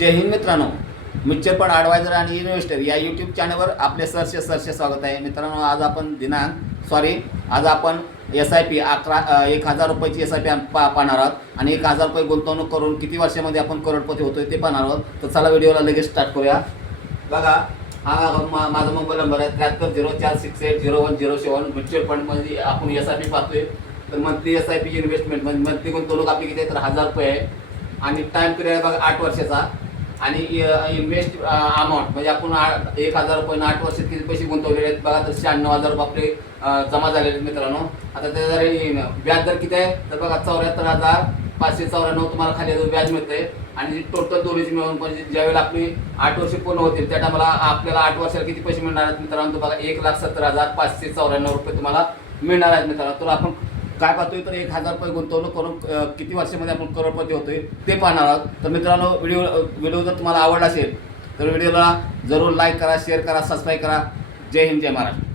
जय हिंद मित्रांनो, mutual fund adviser आणि investor या यूट्यूब चॅनलवर आपले सरसे स्वागत आहे. मित्रांनो, आज आपण SIP 1,000 रुपयाची SIP पाहणार आहोत आणि 1,000 रुपये गुंतवणूक करून किती वर्षामध्ये आपण करोडपती होतोय ते पाहणार आहोत. तर चला व्हिडिओला लगेच स्टार्ट करूया. बघा, हा माझा मोबाईल नंबर आहे 7304680107. म्युच्युअल फंडमध्ये आपण SIP पाहतोय. तर मंथली SIP इन्व्हेस्टमेंट म्हणजे मंथली गुंतवणूक आपली किती आहे तर 1,000 रुपये आहे आणि टाइम पिरियड बघा 8 वर्षाचा. आणि इन्व्हेस्ट अमाऊंट म्हणजे आपण 1,000 रुपये 8 वर्षात किती पैसे गुंतवलेले आहेत बघा, तर 96,000 रुपये आपले जमा झालेले आहेत. मित्रांनो, आता त्याचा जर व्याज दर किती आहे तर बघा 74,594 तुम्हाला खाली व्याज मिळते. आणि टोटल दोन्हीची मिळून म्हणजे ज्यावेळेला आपली 8 वर्ष पूर्ण होतील त्या टायमाला आपल्याला 8 वर्षाला किती पैसे मिळणार आहेत मित्रांनो, तर बघा 1,70,594 रुपये तुम्हाला मिळणार आहेत. मित्रांनो, तर आपण काय पाहतोय तर 1,000 रुपये गुंतवणूक करून किती वर्षामध्ये आपण करोडपती होतोय ते पाहणार आहोत. तर मित्रांनो, व्हिडिओ जर तुम्हाला आवडला असेल तर व्हिडिओला जरूर लाईक करा, शेअर करा, सबस्क्राईब करा. जय हिंद, जय महाराष्ट्र.